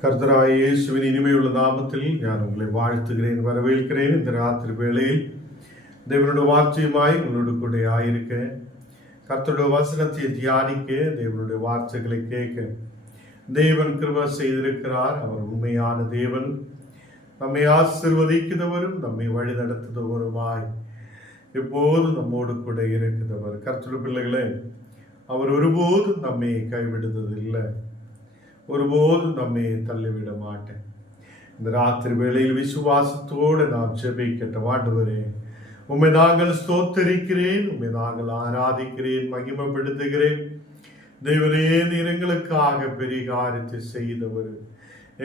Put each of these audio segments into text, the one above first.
கர்த்தராகிய இயேசுவின் இனிமையுள்ள நாமத்தில் நான் உங்களை வாழ்த்துகிறேன், வரவேற்கிறேன். இந்த ராத்திரி வேளையில் தேவனுடைய வார்த்தையுமாய் உங்களோடு கூட ஆயிருக்க, கர்த்தருடைய வசனத்தை தியானிக்க, தேவனுடைய வார்த்தைகளை கேட்க தேவன் கிருபை செய்திருக்கிறார். அவர் உண்மையான தேவன், நம்மை ஆசீர்வதிக்கிறவரும் நம்மை வழி நடத்துகிறவருமாய் எப்போதும் நம்மோடு கூட இருக்கிறவர். கர்த்தருடைய பிள்ளைகளே, அவர் ஒருபோதும் நம்மை கைவிடுவதில்லை, ஒருபோதும் நம்மை தள்ளிவிட மாட்டேன். இந்த ராத்திரி வேளையில் விசுவாசத்தோடு நாம் ஜெபிக்கட்டும். ஆண்டவரே, உம்மை நாங்கள் ஸ்தோத்தரிக்கிறேன், உம்மை நாங்கள் ஆராதிக்கிறேன், மகிமைப்படுத்துகிறேன். தேவனே, நீர் எங்களுக்காக பெரிய காரியத்தை செய்தவர்,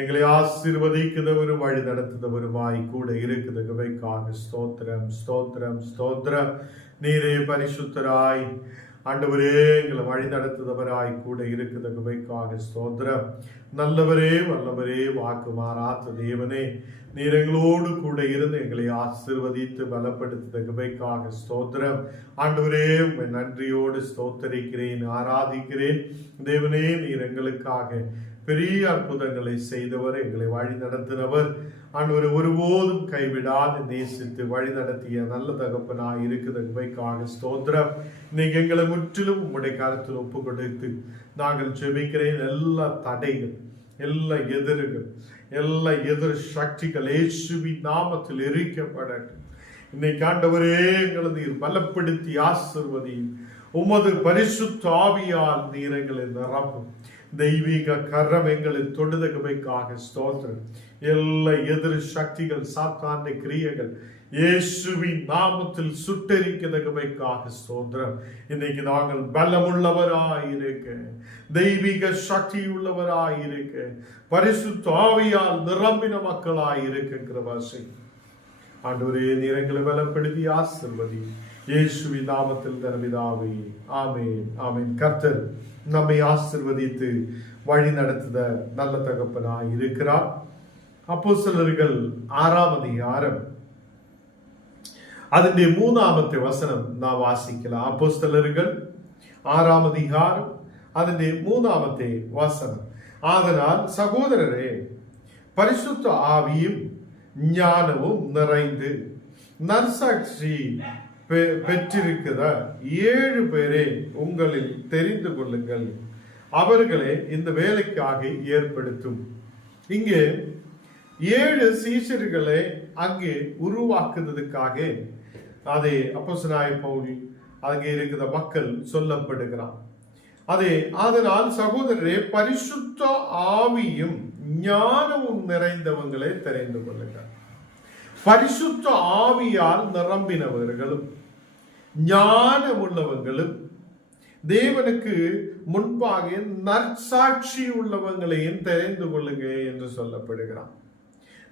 எங்களை ஆசீர்வதிக்கிறவரும் வழி நடத்துகிறவருமாய் கூட இருக்கிறதுக்காக ஸ்தோத்திரம், ஸ்தோத்திரம், ஸ்தோத்திரம். நீரே பரிசுத்தராய் ஆண்டவரே, எங்களை வழி நடத்துதவராய் கூட இருக்கிறதுக்காக ஸ்தோத்திரம். நல்லவரே, வல்லவரே, வாக்கு மாறாத தேவனே, நீர் எங்களோடு கூட இருந்து எங்களை ஆசீர்வதித்து பலப்படுத்துவதற்காக ஸ்தோத்திரம். ஆண்டவரே, உம்மை நன்றியோடு ஸ்தோத்தரிக்கிறேன், ஆராதிக்கிறேன். தேவனே, நீர் எங்களுக்காக பெரிய அற்புதங்களை செய்தவர், எங்களை வழி நடத்தினவர். ஆண்டவரை ஒருபோதும் கைவிடாது நேசித்து வழி நடத்திய நல்ல தகப்பனாய் இருக்கிறதுக்காக ஸ்தோத்திரம். இன்னைக்கு எங்களை முற்றிலும் உங்களுடைய கருத்தில் ஒப்பு கொடுத்து நாங்கள் ஜெபிக்கிறேன். எல்லா தடைகள், எல்லா எதிர்கள், எல்லா எதிர் சக்திகள் இயேசுவின் நாமத்தில் எரிக்கப்படட்டும். இன்னைக்கு ஆண்டவரே, எங்களை நீர் பலப்படுத்தி ஆசீர்வதியும். உமது பரிசுத்த ஆவியால் நீர் எங்களை நிரப்பும். தெய்வீக கரம் எங்களை தொடுதகமைக்காக ஸ்தோத்திரம். எல்லா எதிர் சக்திகள், சாத்தான கிரியைகள் இயேசுவின் நாமத்தில் சுட்டரிக்கதகமைக்காக ஸ்தோத்திரம். இன்னைக்கு நாங்கள் பலமுள்ளவராயிருக்க, தெய்வீக சக்தி உள்ளவராயிருக்க, பரிசுத்த ஆவியால் நிரம்பின மக்களாயிருக்கிற வாசி ஆண்டவரே, நீர் எங்களை பலப்படுத்தி ஆசீர்வதி. இயேசுவின் நாமத்தில் தனவிதாவே, ஆமென், ஆமென். கர்த்தர் நம்மை ஆசீர்வதித்து வழி நடத்துத நல்ல தகப்பனாய் இருக்கிறார். அப்போஸ்தலர்கள் 6ஆம் அதிகாரம் അതിന്റെ 3ാമത്തെ വചനം നാം വാസിக்கலாம். அப்போஸ்தலர்கள் 6ஆம் அதிகாரம் അതിന്റെ 3ാമത്തെ വചനം. ஆதலால் சகோதரரே, பரிசுத்த ஆவியும் ஞானமும் நிறைந்து நற்சாட்சி பெற்றிருக்கிற 7 பேரை உங்களில் தெரிந்து கொள்ளுங்கள், அவர்களை இந்த வேலைக்காக ஏற்படுத்தும். இங்கே 7 சீஷர்களை அங்கே உருவாக்குறதுக்காக அதே அப்போஸ்தலனாகிய பவுல் அங்கே இருக்கிற மக்கள் சொல்லப்படுகிறார். அதே அதனால் சகோதரரே, பரிசுத்த ஆவியும் ஞானமும் நிறைந்தவங்களை தெரிந்து கொள்ளுங்கள். பரிசுத்த ஆவியால் நிரம்பினவர்களும் ஞானமுள்ளவங்களும் தேவனுக்கு முன்பாக நற்சாட்சி உள்ளவங்களையும் தெரிந்து கொள்ளுங்க என்று சொல்லப்படுகிறார்.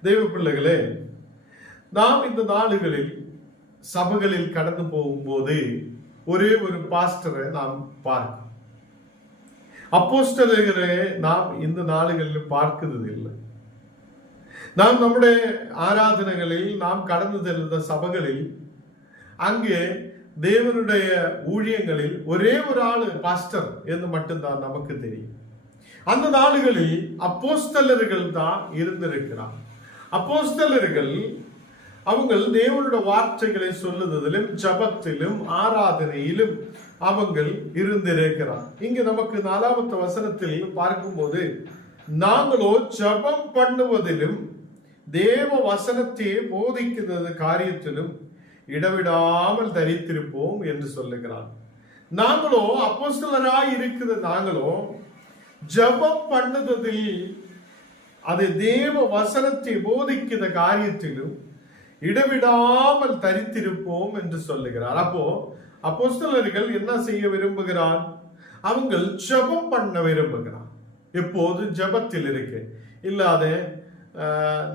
தேவ பிள்ளைகளே, நாம் இந்த நாடுகளில் சபைகளில் கடந்து போகும்போது ஒரே ஒரு பாஸ்டரை நாம் பார்க்கிறோம். அப்போஸ்தலர்களை நாம் இந்த நாடுகளில் பார்க்கிறது இல்லை. நாம் நம்முடைய ஆராதனைகளில் நாம் கடந்து செல்லுகிற சபைகளில் அங்கே தேவனுடைய ஊழியங்களில் ஒரே ஒரு ஆளு பாஸ்டர் என்று மட்டும்தான் நமக்கு தெரியும். அந்த நாடுகளில் அப்போஸ்தலர்கள் தான் இருந்திருக்கிறார். அப்போஸ்தலர்கள் அவங்க தேவனுடைய வார்த்தைகளை சொல்லுவதிலும் ஜபத்திலும் ஆராதனையிலும் அவங்க இருந்திருக்கிறார். இங்க நமக்கு 4வது வசனத்தில் பார்க்கும்போது, நாங்களோ ஜபம் பண்ணுவதிலும் தேவ வசனத்தை போதிக்கிறது காரியத்திலும் இடவிடாமல் தரித்திருப்போம் என்று சொல்லுகிறார். நாங்களோ அப்போஸ்தலராய் இருக்கிற நாங்களோ ஜபம் பண்ணுவதில், அது தேவ வசனத்தை போதிக்கிற காரியத்திலும் இடவிடாமல் தரித்திருப்போம் என்று சொல்லுகிறார். அப்போ அப்போஸ்தலர்கள் என்ன செய்ய விரும்புகிறார்? அவங்க ஜபம் பண்ண விரும்புகிறார். எப்போது ஜபத்தில் இருக்கு இல்லாத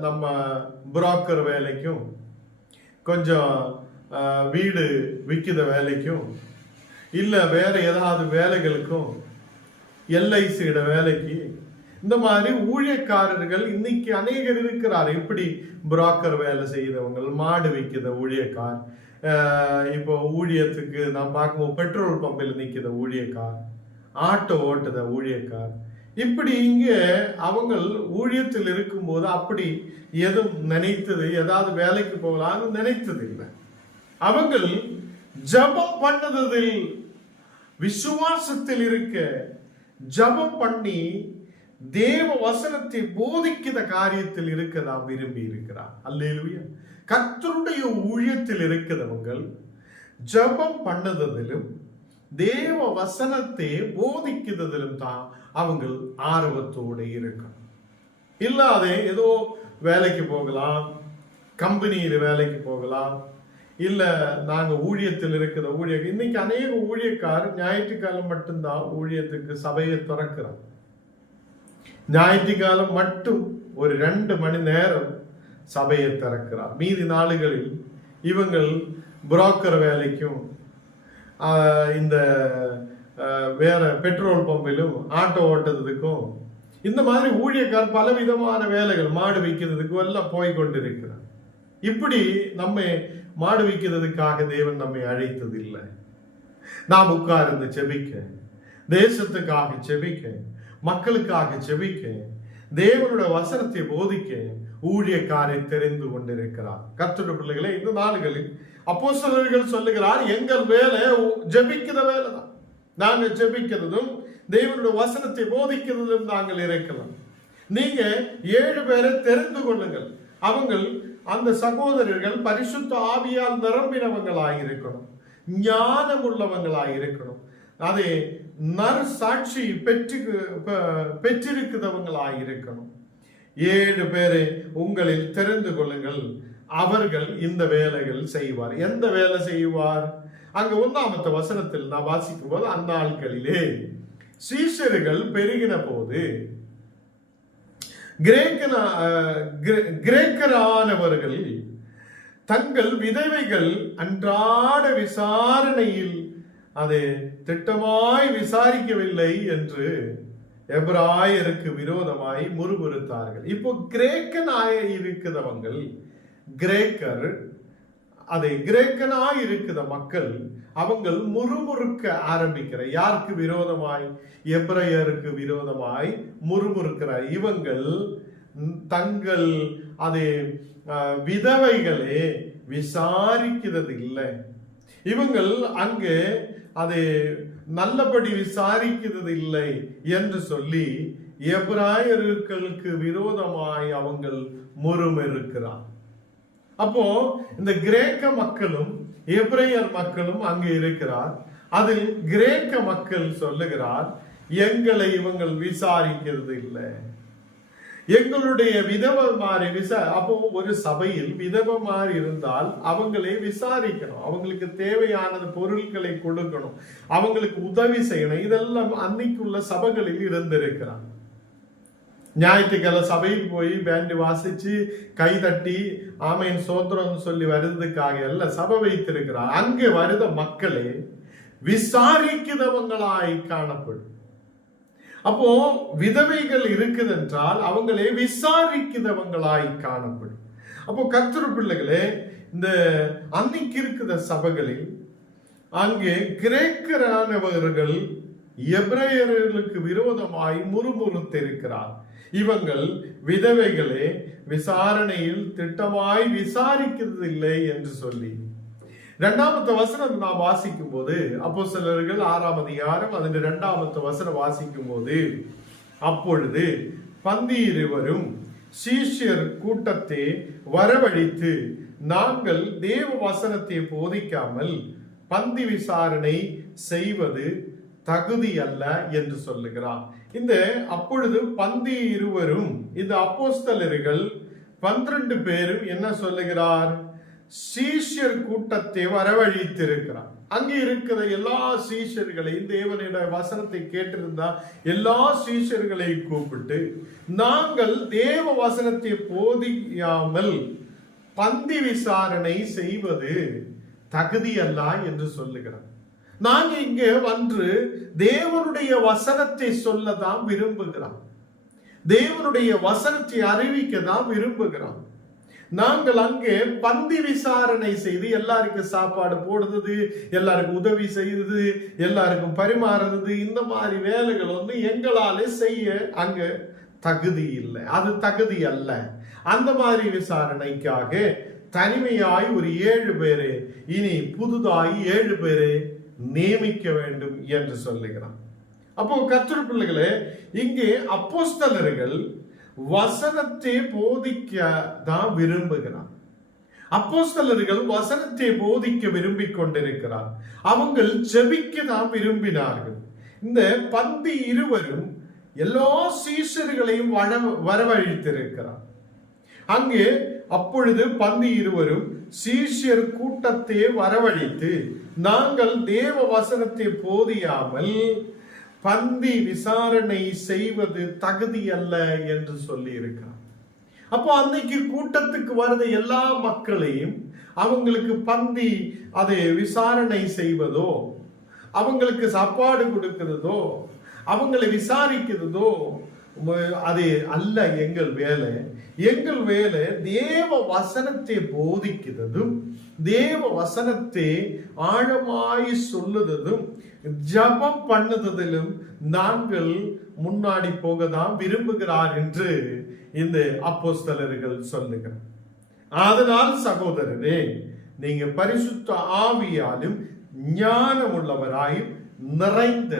நம்ம புரோக்கர் வேலைக்கும், கொஞ்சம் வீடு விற்கிற வேலைக்கும், இல்லை வேற ஏதாவது வேலைகளுக்கும், எல்ஐசியோட வேலைக்கு, இந்த மாதிரி ஊழியக்காரர்கள் இன்னைக்கு அநேகர் இருக்கிறார். இப்படி புரோக்கர் வேலை செய்தவங்க, மாடு விற்கிற ஊழியக்கார், இப்போ ஊழியத்துக்கு நாம் பார்க்கும்போது பெட்ரோல் பம்பில் நிற்கிற ஊழியக்கார், ஆட்டோ ஓட்டுத ஊழியக்கார், இப்படி இங்க அவங்கள் ஊழியத்தில் இருக்கும்போது அப்படி எதுவும் நினைத்தது, ஏதாவது வேலைக்கு போகலான்னு நினைத்தது இல்லை. அவங்கள் ஜபம் பண்ணதில், விசுவாசத்தில் இருக்க ஜபம் பண்ணி தேவ வசனத்தை போதிக்கிற காரியத்தில் இருக்கதா விரும்பி இருக்கிறார். அல்லேலூயா. கர்த்தருடைய ஊழியத்தில் இருக்கிறவங்கள் ஜபம் பண்ணதிலும் தேவ வசனத்தை போதிக்கிறதிலும் தான் அவங்க ஆர்வத்தோடு இருக்கணும். இல்லாத ஏதோ வேலைக்கு போகலாம், கம்பெனியில் வேலைக்கு போகலாம், இல்ல நாங்க ஊழியத்தில் இருக்கிற ஊழியர். இன்னைக்கு அநேக ஊழியக்கார் ஞாயிற்றுக்காலம் மட்டும்தான் ஊழியத்துக்கு சபையை திறக்கிறார். ஞாயிற்றுக்காலம் மட்டும் ஒரு 2 மணி நேரம் சபையை திறக்கிறார். மீதி நாளுகளில் இவங்கள் புரோக்கர் வேலைக்கும் இந்த வேற பெட்ரோல் பம்பிலும் ஆட்டோ ஓட்டுறதுக்கும் இந்த மாதிரி ஊழியக்கார் பல விதமான வேலைகள், மாடு வைக்கிறதுக்கும் எல்லாம் போய் கொண்டிருக்கிறார். இப்படி நம்ம மாடு வைக்கிறதுக்காக தேவன் நம்மை அழைத்தது இல்லை. நாம் உட்கார்ந்து செபிக்க, தேசத்துக்காக செபிக்க, மக்களுக்காக செபிக்க, தேவனுடைய வசனத்தை போதிக்க ஊழியக்காரை தெரிந்து கொண்டிருக்கிறார். கர்த்தருடைய பிள்ளைகளே, இந்த நாடுகளில் அப்போஸ்தலர்கள் சொல்லுகிறார், எங்கள் வேலை ஜெபிக்கிற வேலை தான். நாங்கள் ஜெபிக்கிறதும் தேவனுடைய வசனத்தை போதிக்கிறதும் நாங்கள் இருக்கலாம். நீங்க 7 பேரை தெரிந்து கொள்ளுங்கள். அவங்கள் அந்த சகோதரர்கள் பரிசுத்த ஆவியால் நிரம்பினவங்களாயிருக்கணும், ஞானம் உள்ளவங்களாயிருக்கணும், அதே நற்சாட்சி பெற்றிருக்கிறவங்களாயிருக்கணும். 7 பேரை உங்களில் தெரிந்து கொள்ளுங்கள், அவர்கள் இந்த வேலைகள் செய்வார். எந்த வேலை செய்வார்? அங்க 1ஆம் வசனத்தில் நான் வாசிக்கும் போது, அந்நாட்களிலே சீஷர்கள் பெருகின போது கிரேக்கரானவர்கள் தங்கள் விதவைகள் அன்றாட விசாரணையில் அது திட்டமாய் விசாரிக்கவில்லை என்று எபிராயருக்கு விரோதமாய் முறுமுறுத்தார்கள். இப்போ கிரேக்கனாய் இருக்கிறவங்கள், கிரேக்கர், அதை கிரேக்கனாய் இருக்கிற மக்கள் அவங்கள் முறுமுறுக்க ஆரம்பிக்கிற. யாருக்கு விரோதமாய்? எபிரேயருக்கு விரோதமாய் முறுமுறுக்கிறார். இவங்கள் தங்கள் அதை விதவைகளே விசாரிக்கிறது இல்லை. இவங்கள் அங்கு அதை நல்லபடி விசாரிக்கிறது இல்லை என்று சொல்லி எபிராயர்களுக்கு விரோதமாய் அவங்கள் முறுமுறுக்கிறார். அப்போ இந்த கிரேக்க மக்களும் எபிரேயர் மக்களும் அங்கு இருக்கிறார். அதில் கிரேக்க மக்கள் சொல்லுகிறார், எங்களை இவங்கள் விசாரிக்கிறது இல்லை, எங்களுடைய விதவமாரி அப்போ ஒரு சபையில் விதவமாரி இருந்தால் அவங்களே விசாரிக்கணும், அவங்களுக்கு தேவையானது பொருட்களை கொடுக்கணும், அவங்களுக்கு உதவி செய்யணும். இதெல்லாம் அன்னைக்குள்ள சபைகளில் இருந்திருக்கிறார். ஞாயிற்றுக்கிழமை சபையில் போய் பேண்டு வாசிச்சு கை தட்டி ஆமையின் சோத்திரம் சொல்லி வருவதற்காக அல்ல சபை வைத்திருக்கிறார். அங்கே வருத மக்களே விசாரிக்கிறவங்களாய் காணப்படும். அப்போ விதவைகள் இருக்குது என்றால் அவங்களே விசாரிக்கிறவங்களாய் காணப்படும். அப்போ கர்த்தர் பிள்ளைகளே, இந்த அன்னைக்கு இருக்கிற சபைகளில் அங்கே கிரேக்கரானவர்கள் எபிரேயர்களுக்கு விரோதமாய் முறுமுறுத்திருக்கிறார். இவங்கள் விதவைகளே விசாரணையில் திட்டமாய் விசாரிக்கிறது இல்லை என்று சொல்லி 2ஆம் வசனம் நாம் வாசிக்கும் போது, அப்போஸ்தலர்கள் 6ஆம் அதிகாரம் அதன் 2ஆம் வசனம் வாசிக்கும் போது, அப்பொழுது பந்தியிருவரும் சீஷர் கூட்டத்தை வரவழைத்து, நாங்கள் தேவ வசனத்தை போதிக்காமல் பந்தி விசாரணை செய்வது தகுதி அல்ல என்று சொல்லுகிறார். இந்த அப்பொழுது பந்தி இருவரும், இந்த அப்போஸ்தலர்கள் 12 பேரும் என்ன சொல்லுகிறார்? சீஷர் கூட்டத்தை வரவழைத்திருக்கிறார். அங்கே இருக்கிற எல்லா சீஷர்களையும், தேவனுடைய வசனத்தை கேட்டிருந்தா எல்லா சீஷர்களையும் கூப்பிட்டு, நாங்கள் தேவ வசனத்தை போதியாமல் பந்தி விசாரணை செய்வது தகுதி அல்ல என்று சொல்லுகிறார். நாங்க இங்கே வந்து தேவனுடைய வசனத்தை சொல்லதான் விரும்புகிறோம், தேவனுடைய வசனத்தை அறிவிக்க தான் விரும்புகிறோம். நாங்கள் அங்கே பந்தி விசாரணை செய்து எல்லாருக்கும் சாப்பாடு போடுறது, எல்லாருக்கும் உதவி செய்யறது, எல்லாருக்கும் பரிமாறுறது, இந்த மாதிரி வேலைகள் எங்களாலே செய்ய அங்க தகுதி இல்லை, அது தகுதி அல்ல. அந்த மாதிரி விசாரணைக்காக தனிமையாய் ஒரு 7 பேரு, இனி புதுதாய் 7 பேரு நியமிக்க வேண்டும் என்று சொல்லுகிறான். அப்போ கர்த்தர் பிள்ளைகளே, இங்கே அப்போஸ்தலர்கள் வசனத்தை போதிக்க தான் விரும்புகிறார். அப்போஸ்தலர்கள் வசனத்தை போதிக்க விரும்பிக் கொண்டிருக்கிறார். அவங்க ஜெபிக்க தான் விரும்பினார்கள். இந்த பந்தி இருவரும் எல்லா சீஷர்களையும் வரவழைத்திருக்கிறார். அங்கே அப்பொழுது பந்தி இருவரும் சீஷர் கூட்டத்தை வரவழைத்து, நாங்கள் தேவ வசனத்தை போதியாமல் பந்தி விசாரணை செய்வது தகுதி அல்ல என்று சொல்லி இருக்கிறார். அப்போ அன்னைக்கு கூட்டத்துக்கு வர்ற எல்லா மக்களையும் அவங்களுக்கு பந்தி அதை விசாரணை செய்வதோ, அவங்களுக்கு சாப்பாடு கொடுக்கிறதோ, அவங்களை விசாரிக்கிறதோ அது அல்ல எங்கள் வேலை. எங்கள் வேலை தேவ வசனத்தை போதிக்கிறதும், தேவ வசனத்தை ஆழமாய் சொல்லுவதும், ஜபம் பண்ணுவதிலும் நாங்கள் முன்னாடி போக தான் விரும்புகிறார் என்று இந்த அப்போஸ்தலர்கள் சொல்லுகிறார். அதனால் சகோதரரே, நீங்க பரிசுத்த ஆவியாலும் ஞானம் உள்ளவராயும் நிறைந்த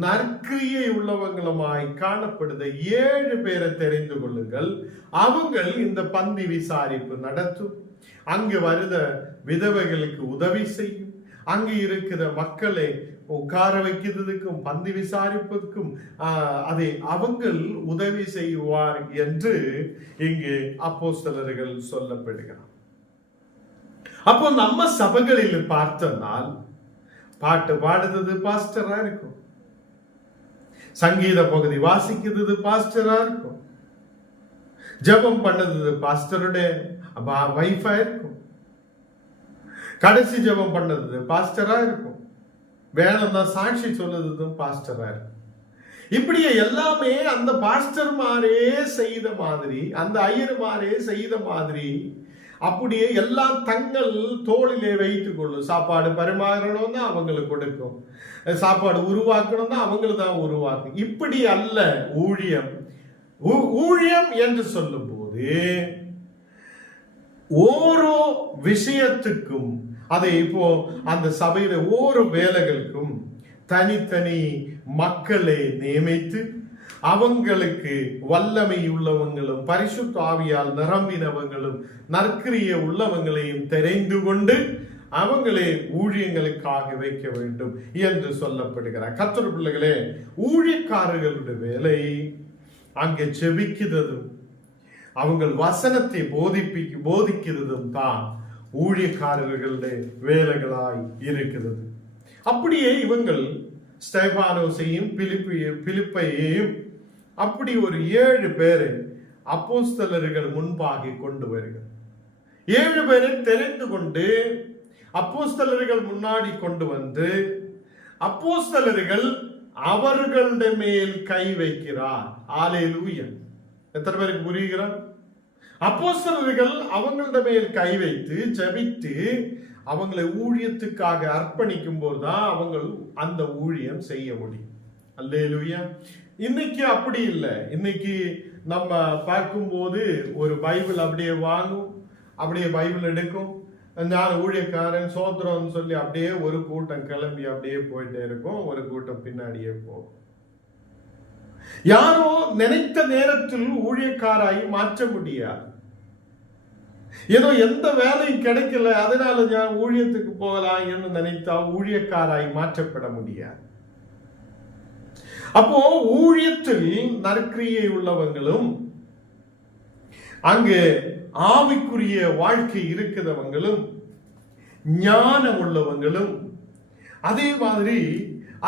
நற்கிரியை உள்ளவங்களுமாய் காணப்படுத 7 பேரை தெரிந்து கொள்ளுங்கள். அவங்கள் இந்த பந்தி விசாரிப்பு நடத்தும், அங்கு வருத விதவைகளுக்கு உதவி செய்யும், அங்கு இருக்கிற மக்களை உட்கார வைக்கிறதுக்கும் பந்தி விசாரிப்பதற்கும் அதை அவங்கள் உதவி செய்வார் என்று இங்கு அப்போஸ்தலர்கள் சொல்லப்படுகிறார். அப்போ நம்ம சபைகளில் பார்த்தனால் பாட்டு பாடுறது பாஸ்டரா இருக்கும், சங்கீத பகுதி வாசிக்கிறது பாஸ்டரா இருக்கும், ஜபம் பண்ணது பாஸ்டருடைய வைஃபா இருக்கும், கடைசி ஜபம் பண்ணது பாஸ்டரா இருக்கும், வேணும்தான் சாட்சி சொல்லுறதும் பாஸ்டரா இருக்கும். இப்படியே எல்லாமே அந்த பாஸ்டர் மாரே செய்த மாதிரி, அந்த ஐயர்மாரே செய்த மாதிரி அப்படியே எல்லாம் தங்கள் தோளிலே வைத்துக் கொள்ளும். சாப்பாடு பரிமாறணும் தான் அவங்களுக்கு கொடுக்கும், சாப்பாடு உருவாக்கணும் தான் அவங்களுக்கு தான் உருவாக்கும். இப்படி அல்ல ஊழியம். ஊழியம் என்று சொல்லும் போது ஓரோ விஷயத்துக்கும், அதை இப்போ அந்த சபையில ஒவ்வொரு வேலைகளுக்கும் தனித்தனி மக்களை நியமித்து அவங்களுக்கு வல்லமை உள்ளவங்களும் பரிசுத்த ஆவியால் நிரம்பினவங்களும் நற்கிரிய உள்ளவங்களையும் தெரிந்து கொண்டு அவங்களே ஊழியங்களுக்காக வைக்க வேண்டும் என்று சொல்லப்படுகிறார். கர்த்தர் பிள்ளைகளே, ஊழியக்காரர்களுடைய வேலை அங்கே ஜெபிக்கிறதும் அவங்கள் வசனத்தை போதிக்கிறதும் தான் ஊழியக்காரர்களுடைய வேலைகளாய் இருக்கிறது. அப்படியே இவங்கள் ஸ்தேபானோசையும் பிலிப்பையையும் அப்படி ஒரு 7 பேரை அப்போஸ்தலர்கள் முன்பாக கொண்டு வருகிறார். 7 பேரை தெரிந்து கொண்டு அப்போஸ்தலர்கள் முன்னாடி கொண்டு வந்து அப்போஸ்தலர்கள் அவர்களுடைய மேல் கை வைக்கிறார். அல்லேலூயா! எத்தனை பேருக்கு புரிகிறார்? அப்போஸ்தலர்கள் அவங்களுடைய மேல் கை வைத்து ஜெபித்து அவங்களை ஊழியத்துக்காக அர்ப்பணிக்கும் போதுதான் அவங்க அந்த ஊழியம் செய்ய முடியும். அல்லேலூயா! இன்னைக்கு அப்படி இல்லை. இன்னைக்கு நம்ம பார்க்கும்போது ஒரு பைபிள் அப்படியே வாங்கும், அப்படியே பைபிள் எடுக்கும், நான் ஊழியக்காரன் சோத்திரம் சொல்லி அப்படியே ஒரு கூட்டம் கிளம்பி அப்படியே போயிட்டே இருக்கும், ஒரு கூட்டம் பின்னாடியே போகும். யாரோ நினைத்த நேரத்தில் ஊழியக்காராய் மாற்ற முடியாது. ஏதோ எந்த வேலையும் கிடைக்கல அதனால நான் ஊழியத்துக்கு போகலாம் என்று நினைத்தா ஊழியக்காராய் மாற்றப்பட முடியாது. அப்போ ஊழியத்தில் நற்கிரியை உள்ளவங்களும் அங்கு ஆவிக்குரிய வாழ்க்கை இருக்கிறவங்களும் ஞானம் உள்ளவங்களும் அதே மாதிரி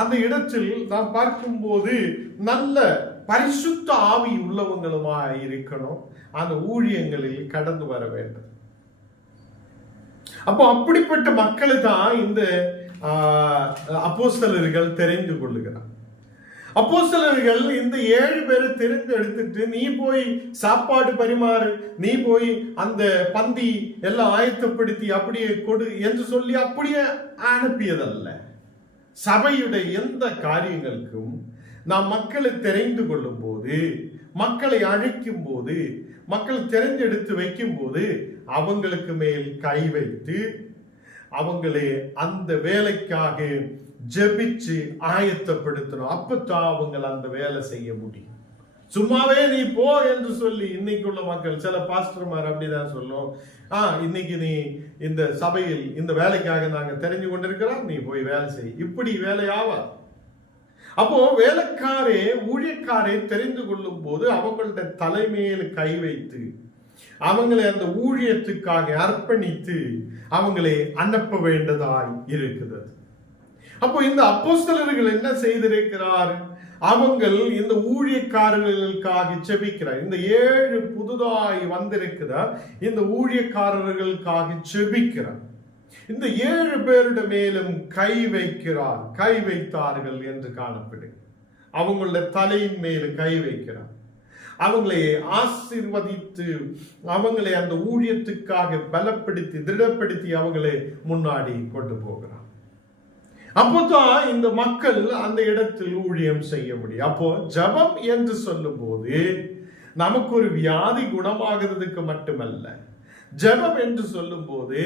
அந்த இடத்தில் நாம் பார்க்கும்போது நல்ல பரிசுத்த ஆவி உள்ளவங்களுமா இருக்கணும். அந்த ஊழியங்களில் கடந்து வர வேண்டும். அப்போ அப்படிப்பட்ட மக்களை தான் இந்த அப்போஸ்தலர்கள் தெரிந்து கொள்ளுகிறார். அப்போஸ்தலர்கள் இந்த 7 பேரை எடுத்துட்டு நீ போய் சாப்பாடு பரிமாறு, நீ போய் அந்த பந்தி எல்லாம் ஆயத்தப்படுத்தி அப்படியே கொடு என்று சொல்லி அப்படியே அனுப்பியதல்ல. சபையுடைய எந்த காரியங்களுக்கும் நாம் மக்களை தெரிந்து கொள்ளும் போது, மக்களை அழைக்கும் போது, மக்களை தெரிஞ்செடுத்து வைக்கும் போது அவங்களுக்கு மேல் கை வைத்து அவங்களே அந்த வேலைக்காக ஜெபிச்சு ஆயத்தப்படுத்தணும். அப்பதான் அவங்க அந்த வேலை செய்ய முடியும். சும்மாவே நீ போ என்று சொல்லி இன்னைக்குள்ள மக்கள், சில பாஸ்டர்மார் அப்படிதான் சொல்லும், இன்னைக்கு நீ இந்த சபையில் இந்த வேலைக்காக நாங்க தெரிஞ்சு கொண்டிருக்கிறோம், நீ போய் வேலை செய். இப்படி வேலையாவா? அப்போ வேலைக்காரே ஊழியக்காரே தெரிந்து கொள்ளும் போது அவங்களுடைய தலைமையில் கை வைத்து அவங்களை அந்த ஊழியத்துக்காக அர்ப்பணித்து அவங்களை அனுப்ப வேண்டதாய் இருக்கிறது. அப்போ இந்த அப்போஸ்தலர்கள் என்ன செய்திருக்கிறார்? அவங்கள் இந்த ஊழியக்காரர்களுக்காக செபிக்கிறார். இந்த 7 புதுதாய் வந்திருக்கிறார், இந்த ஊழியக்காரர்களுக்காக செபிக்கிறார். இந்த 7 பேருடைய மேலும் கை வைக்கிறார். கை வைத்தார்கள் என்று காணப்படும். அவங்களுடைய தலையின் மேல் கை வைக்கிறார். அவங்களை ஆசீர்வதித்து அவங்களை அந்த ஊழியத்துக்காக பலப்படுத்தி திடப்படுத்தி அவங்களை முன்னாடி கொண்டு போகிறார். அப்போதான் இந்த மக்கள் அந்த இடத்தில் ஊழியம் செய்ய முடியும். அப்போ ஜபம் என்று சொல்லும் போது நமக்கு ஒரு வியாதி குணமாகிறதுக்கு மட்டுமல்ல, ஜபம் என்று சொல்லும் போது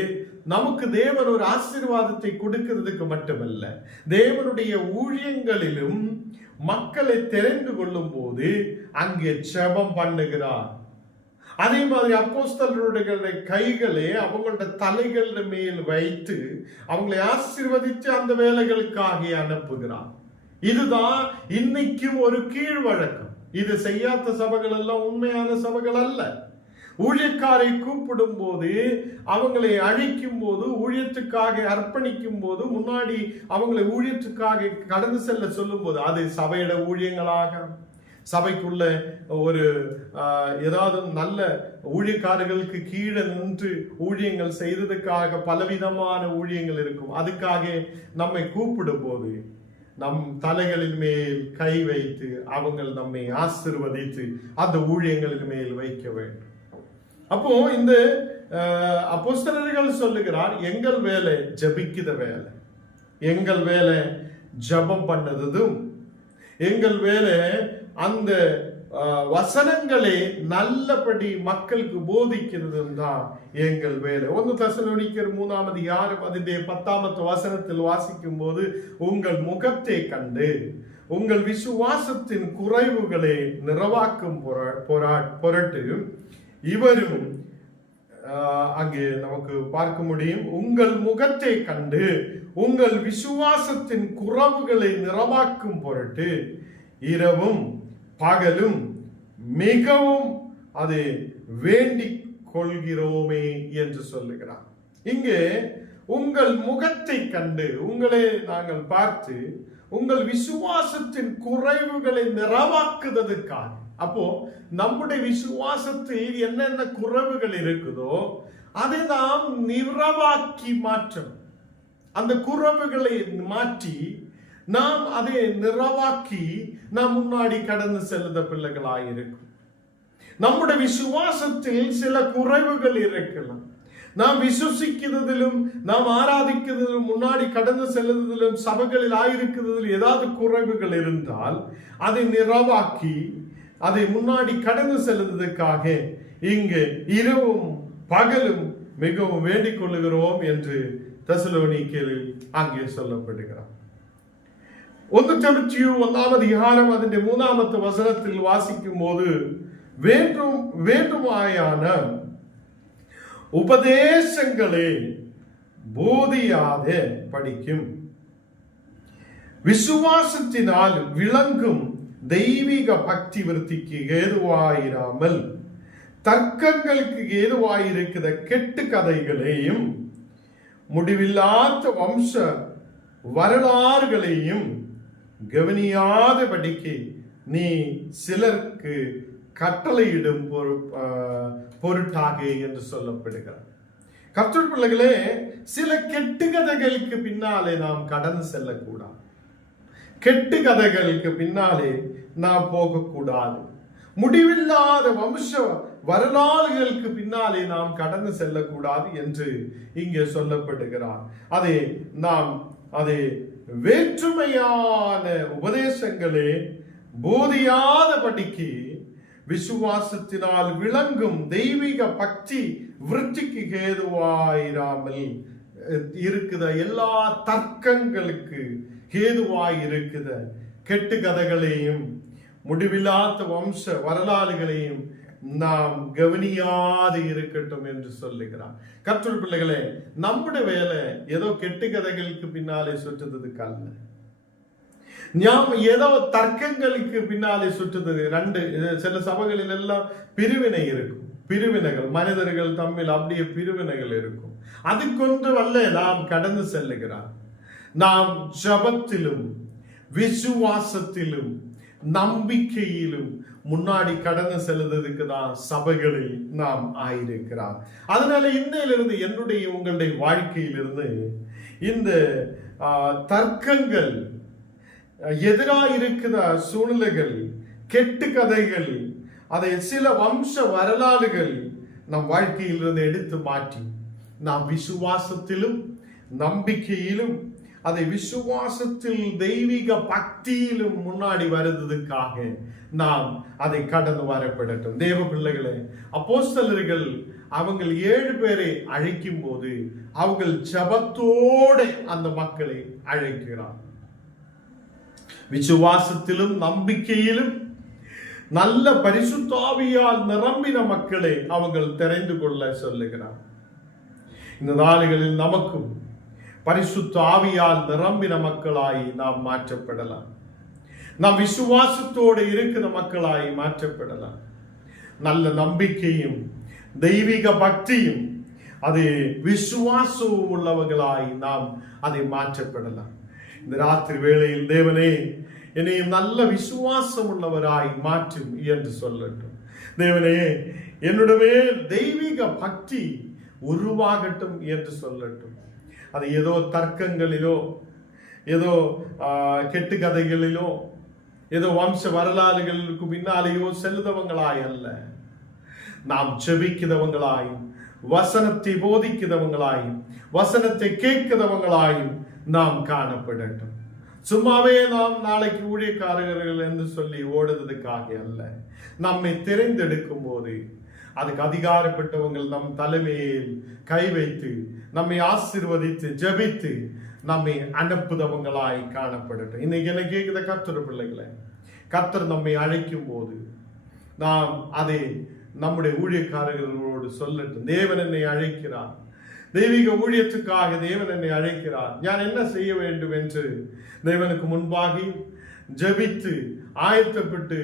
நமக்கு தேவன் ஒரு ஆசீர்வாதத்தை கொடுக்கிறதுக்கு மட்டுமல்ல, தேவனுடைய ஊழியங்களிலும் மக்களை தெரிந்து கொள்ளும் போது அங்கே ஜெபம் பண்ணுகிறார். அதே மாதிரி அப்போஸ்தலருடைய கைகளை அவங்களுடைய தலைகள் மேல் வைத்து அவங்களை ஆசீர்வதித்து அந்த வேலைகளுக்காக அனுப்புகிறார். இதுதான் இன்னைக்கும் ஒரு கீழ் வழக்கம். இது செய்யாத சபைகள் எல்லாம் உண்மையான சபைகள் அல்ல. ஊழியக்காரை கூப்பிடும் போது, அவங்களை அழைக்கும் போது, ஊழியத்துக்காக அர்ப்பணிக்கும் போது, முன்னாடி அவங்களை ஊழியத்துக்காக கடந்து செல்ல சொல்லும் போது அது சபையோட ஊழியங்களாக, சபைக்குள்ள ஒரு ஏதாவது நல்ல ஊழியக்காரர்களுக்கு கீழே நின்று ஊழியங்கள் செய்ததுக்காக பலவிதமான ஊழியங்கள் இருக்கும். அதுக்காக நம்மை கூப்பிடும் போது நம் தலைகளின் மேல் கை வைத்து அவங்கள் நம்மை ஆசீர்வதித்து அந்த ஊழியங்களின் மேல் வைக்க வேண்டும். அப்போ இந்த அப்போஸ்தலர்கள் சொல்லுகிறார், எங்கள் வேலை ஜபிக்கிற வேலை, எங்கள் வேலை ஜபம் பண்ணதும், எங்கள் வேலை அந்த வசனங்களை நல்லபடி மக்களுக்கு போதிக்கிறதும் தான் எங்கள் வேலை. 1 தெசலோனிக்கர் 3:6 வசனத்தில் வாசிக்கும் போது, உங்கள் முகத்தை கண்டு உங்கள் விசுவாசத்தின் குறைவுகளை நிறைவாக்கும் பொருட்டு இவரும் அங்கே நமக்கு பார்க்க முடியும். உங்கள் முகத்தை கண்டு உங்கள் விசுவாசத்தின் குறைவுகளை நிறைவாக்கும் பொருட்டு இரவும் பகலும் மிகவும் அது வேண்டிக் கொள்கிறோமே என்று சொல்லுகிறார். இங்கே உங்கள் முகத்தை கண்டு, உங்களை நாங்கள் பார்த்து உங்கள் விசுவாசத்தின் குறைவுகளை நிறைவாக்குவதற்காக. அப்போ நம்முடைய விசுவாசத்தில் என்னென்ன குறைவுகள் இருக்குதோ அதை நாம் நிறைவாக்கி மாற்றோம். அந்த குறைவுகளை மாற்றி நாம் அதை நிறைவாக்கி நாம் முன்னாடி கடந்து செல்லுத பிள்ளைகளாயிருக்கும். நம்முடைய விசுவாசத்தில் சில குறைவுகள் இருக்கலாம். நாம் விசுவசிக்கிறதிலும் நாம் ஆராதிக்கிறதிலும் முன்னாடி கடந்து செல்லுவதிலும் சபைகளில் ஆயிருக்கிறதிலும் ஏதாவது குறைவுகள் இருந்தால் அதை நிறைவாக்கி அதை முன்னாடி கடந்து செல்வதற்காக இங்கு இரவும் பகலும் மிகவும் வேண்டிக் கொள்ளுகிறோம் என்று தெசலோனிக்கேயரில் அங்கே சொல்லப்படுகிறார். 1 தீமோத்தேயு 1 அதிന്റെ 3 வசனத்தில் வாசிக்கும் போது, வேண்டுமாயான உபதேசங்களே போதியாத படிக்கும் விசுவாசத்தினால் விளங்கும் தெய்வீக பக்தி விருத்திக்கு ஏதுவாயிராமல் தர்க்கங்களுக்கு ஏதுவாயிருக்கிற கெட்டு கதைகளையும் முடிவில்லாத வம்ச வரலாறுகளையும் கவனியாதபடிக்கு நீ சிலருக்கு கட்டளையிடும் பொருட்டாக என்று சொல்லப்படுகிறார். கர்த்தர் பிள்ளைகளே, சில கெட்டு கதைகளுக்கு பின்னாலே நாம் கடந்து செல்லக்கூடாது. கெட்டு கதைகளுக்கு பின்னாலே நாம் போகக்கூடாது. முடிவில்லாத வம்ச வரலாறுகளுக்கு பின்னாலே நாம் கடந்து செல்லக்கூடாது என்று இங்கே சொல்லப்படுகிறார். அதை வேற்றுமையான உபதேசங்களே போதியாதபடிக்கு விசுவாசத்தினால் விளங்கும் தெய்வீக பக்தி விருத்திக்கு ஏதுவாயிராமல் இருக்குத எல்லா தர்க்கங்களுக்கு ஏதுவாய் இருக்குத கெட்டு கதைகளையும் முடிவில்லாத வம்ச வரலாறுகளையும் நாம் கவனியாது இருக்கட்டும் என்று சொல்லுகிறார். கர்த்தருடைய பிள்ளைகளே, நம்முடைய வேலை ஏதோ கெட்டு கதைகளுக்கு பின்னாலே சுற்றுறதுக்கு அல்ல. நாம் ஏதோ தர்க்கங்களுக்கு பின்னாலே சுற்றுறது. சில சபைகளில் எல்லாம் பிரிவினை இருக்கும். பிரிவினைகள், மனிதர்கள் தம்மில் அப்படியே பிரிவினைகள் இருக்கும். அதுக்கொன்று அல்ல நாம் கடந்து செல்லுகிறார். நாம் ஜபத்திலும் விசுவாசத்திலும் நம்பிக்கையிலும் முன்னாடி கடந்து செல்வதற்கு தான் சபைகளில் நாம் ஆயிருக்கிறார். அதனால இன்னையிலிருந்து என்னுடைய உங்களுடைய வாழ்க்கையிலிருந்து இந்த தர்க்கங்கள், எதிராக இருக்கிற சூழ்நிலைகள், கெட்டு கதைகள், அதை சில வம்ச வரலாறுகள் நம் வாழ்க்கையிலிருந்து எடுத்து மாற்றி நாம் விசுவாசத்திலும் நம்பிக்கையிலும் அதை விசுவாசத்தில் தெய்வீக பக்தியிலும் முன்னாடி வருவதற்காக நாம் அதை கடந்து வரப்படட்டும். தேவ பிள்ளைகளே, அப்போஸ்தலர்கள் அவங்க 7 பேரை அழைக்கும் போது அவர்கள் ஜபத்தோட அந்த மக்களை அழைக்கிறார். விசுவாசத்திலும் நம்பிக்கையிலும் நல்ல பரிசுத்த ஆவியால் நிரம்பின மக்களை அவர்கள் தெரிந்து கொள்ள சொல்லுகிறார். இந்த நாடுகளில் நமக்கும் பரிசுத்த ஆவியால் நிரம்பின மக்களாய் நாம் மாற்றப்படலாம். நாம் விசுவாசத்தோடு இருக்கிற மக்களாய் மாற்றப்படலாம். நல்ல நம்பிக்கையும் தெய்வீக பக்தியும் அது விசுவாசம் உள்ளவர்களாய் நாம் அதை மாற்றப்படலாம். இந்த ராத்திரி வேளையில் தேவனே என்னையும் நல்ல விசுவாசம் உள்ளவராய் மாற்றும் என்று சொல்லட்டும். தேவனே என்னுடைய தெய்வீக பக்தி உருவாகட்டும் என்று சொல்லட்டும். அது ஏதோ தர்க்கங்களிலோ, ஏதோ கெட்டு கதைகளிலோ, ஏதோ வம்ச வரலாறுகளுக்கு பின்னாலேயோ செல்லுதவங்களாய் அல்ல, நாம் ஜெபிக்கிறவங்களாயும் வசனத்தை போதிக்கிறவங்களாயும் வசனத்தை கேட்கிறவங்களாயும் நாம் காணப்படட்டும். சும்மாவே நாம் நாளைக்கு ஊழியக்காரர்கள் என்று சொல்லி ஓடுவதற்காக அல்ல. நம்மை தெரிந்தெடுக்கும் போது அதுக்கு அதிகாரப்பட்டவங்கள் நம் தலைமையில் கை வைத்து நம்மை ஆசீர்வதித்து ஜெபித்து நம்மை அனுப்புதவங்களாய் காணப்படட்டும். இன்னைக்கு என்ன கேட்குத கர்த்தர் பிள்ளைகளை, கர்த்தர் நம்மை அழைக்கும் போது நாம் அதை நம்முடைய ஊழியக்காரர்களோடு சொல்லட்டும். தேவன் என்னை அழைக்கிறார், தெய்வீக ஊழியத்துக்காக தேவன் என்னை அழைக்கிறார், நான் என்ன செய்ய வேண்டும் என்று தேவனுக்கு முன்பாக ஜெபித்து ஆயத்தப்பட்டு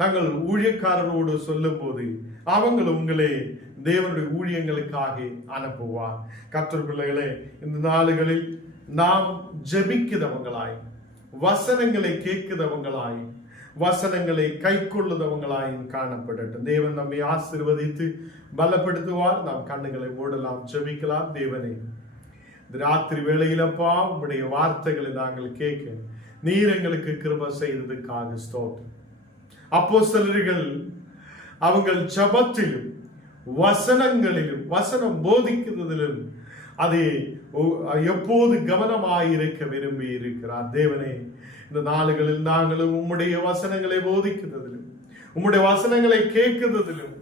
தங்கள் ஊழியக்காரரோடு சொல்லும் போது அவங்க உங்களே தேவனுடைய ஊழியங்களுக்காக அனுப்புவார். கர்த்தர் பிள்ளைகளே, இந்த நாளுகளில் நாம் ஜெபிக்கிறவங்களாய், வசனங்களை கேட்கிறவங்களாய், வசனங்களை கை கொள்ளுதவங்களாயும் காணப்படட்டும். தேவன் நம்மை ஆசீர்வதித்து பலப்படுத்துவார். நாம் கண்ணுகளை மூடலாம், ஜெபிக்கலாம். தேவனே, இந்த ராத்திரி வேளையிலப்பா உம்முடைய வார்த்தைகளை நாங்கள் கேட்க நீர் எங்களுக்கு கிருபை செய்ததுக்காக ஸ்தோத்திரம். அப்போஸ்தலர்கள் அவங்கள் ஜபத்திலும் வசனங்களிலும் வசனம் போதிக்கிறதிலும் அது எப்போது கவனமாயிருக்க விரும்பி இருக்கிறார். தேவனே, இந்த நாளுகளில் நாங்களும் உம்முடைய வசனங்களை போதிக்கிறதிலும் உம்முடைய வசனங்களை கேட்கிறதிலும்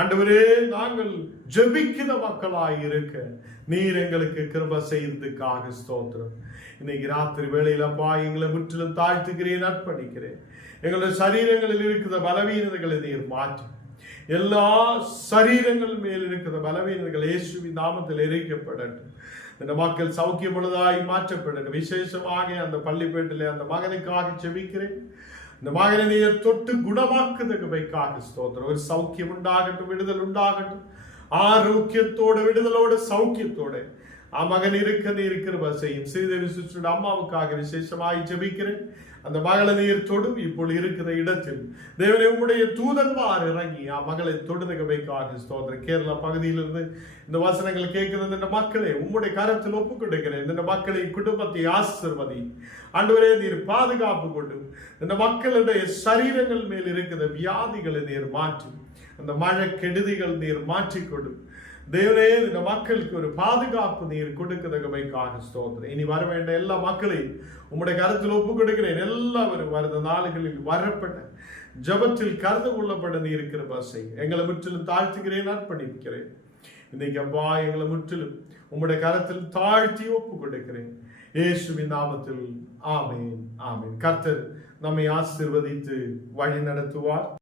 ஆண்டவரே நாங்கள் ஜெபிக்கிற மக்களாய் இருக்க நீர் எங்களுக்கு கிருபை செய்ததுக்காக ஸ்தோத்திரம். இன்னைக்கு ராத்திரி வேளையிலப்பா எங்களை முற்றிலும் தாழ்த்துக்கிறேன், அர்ப்பணிக்கிறேன். எங்களுடைய சரீரங்களில் இருக்கிற பலவீனங்களை நீர் மாற்றி எல்லா சரீரங்கள் மேல் இருக்கிற பலவீனங்கள் இயேசுவின் நாமத்தில் எரிக்கப்படட்டும். இந்த மக்கள் சௌக்கியமுள்ளதாய் மாற்றப்படட்டும். விசேஷமாக அந்த பள்ளிப்பேட்டிலே அந்த மகனுக்காக ஜெபிக்கிறேன். இந்த மகனை நீர் தொட்டு குணமாக்குதற்காக ஸ்தோத்திரம். ஒரு சௌக்கியம் உண்டாகட்டும், விடுதல் உண்டாகட்டும், ஆரோக்கியத்தோட விடுதலோட சௌக்கியத்தோட மகன் இருக்கிற செய்யும். ஸ்ரீதேவி சிஸ்டர் அம்மாவுக்காக விசேஷமாய் ஜெபிக்கிறேன். அந்த மகளை நீர் தொடும். இப்பொழுது இருக்கிற இடத்தில் தேவனே உம்முடைய தூதன்மார் இறங்கி மகளை தொடுதகவைக்காக ஸ்தோத்திரம். கேரளா பகுதியிலிருந்து இந்த வசனங்கள் கேட்கிறது இந்த மக்களை உம்முடைய கரத்தில் ஒப்பு கொடுக்கிறேன். இந்த மக்களை குடும்பத்தை ஆசீர்வதி ஆண்டவரே, நீர் பாதுகாப்பு கொண்டு இந்த மக்களுடைய சரீரங்கள் மேல் இருக்கிற வியாதிகளை நீர் மாற்றி, அந்த மழை கெடுதிகள் நீர் மாற்றிக்கொடு தேவனே. இந்த மக்களுக்கு ஒரு பாதுகாப்பு நீர் கொடுக்கதகமைக்காக ஸ்தோத்திரம். இனி வர வேண்ட எல்லா மக்களையும் உம்முடைய கருத்தில் ஒப்பு கொடுக்கிறேன். எல்லாரும் வருத நாளுகளில் வரப்பட்ட ஜபத்தில் கருது கொள்ளப்பட நீர் இருக்கிற பாசை எங்களை முற்றிலும் தாழ்த்துகிறேன், அர்ப்பணிக்கிறேன். இன்னைக்கு அப்பா எங்களை முற்றிலும் உம்முடைய கரத்தில் தாழ்த்தி ஒப்பு கொடுக்கிறேன். இயேசுவின் நாமத்தில் ஆமென், ஆமென். கர்த்தர் நம்மை ஆசீர்வதித்து வழி நடத்துவார்.